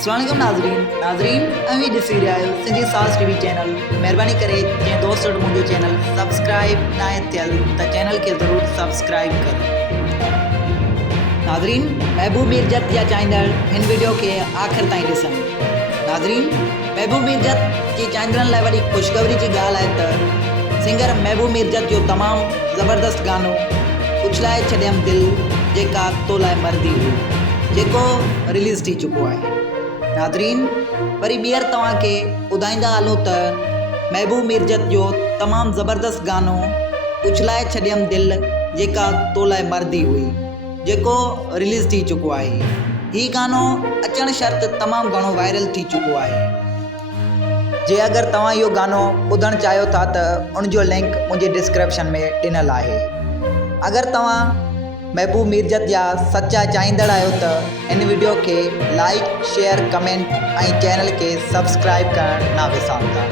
अस्सलाम वालेकुम नाज़रीन अभी ॾिसी रहिया आहियो सिंधी साज़ टीवी चैनल। महिरबानी करे जंहिं दोस्त वटि मुंहिंजो चैनल सब्सक्राइब न आहे थियल त चैनल खे ज़रूरु सब्सक्राइब करो। नाज़रीन, महबूब मीरजत जा चाहींदड़ हिन वीडियो खे आख़िर ताईं ॾिसनि। नाज़रीन, महबूब मीरजत जी चाहींदड़नि लाइ वॾी ख़ुशख़बरी जी ॻाल्हि आहे त सिंगर महबूब मीरजत जो तमामु ज़बरदस्त गानो उछलाए छॾियमि दिल जेका तो लाइ मरदी हुई, जेको रिलीज़ थी चुको आहे। नाज़रीन, वरी ॿीहर तव्हांखे ॿुधाईंदा हलूं त महबूब मीरजत जो तमामु ज़बरदस्त गानो उछलाए छॾियमि दिल जेका तो लाइ मरदी हुई, जेको रिलीज़ थी चुको आहे। हीउ गानो अचणु शर्त तमामु घणो वायरल थी चुको आहे। जे अगरि तव्हां इहो गानो ॿुधणु चाहियो था त उनजो लिंक मुंहिंजे डिस्क्रिप्शन में ॾिनल आहे। अगरि तव्हां महबूब मीरजत जा सचा चाहींदड़ आहियो त इन वीडियो खे लाइक शेयर कमेंट ऐं चैनल खे सब्सक्राइब करणु न विसारंदा।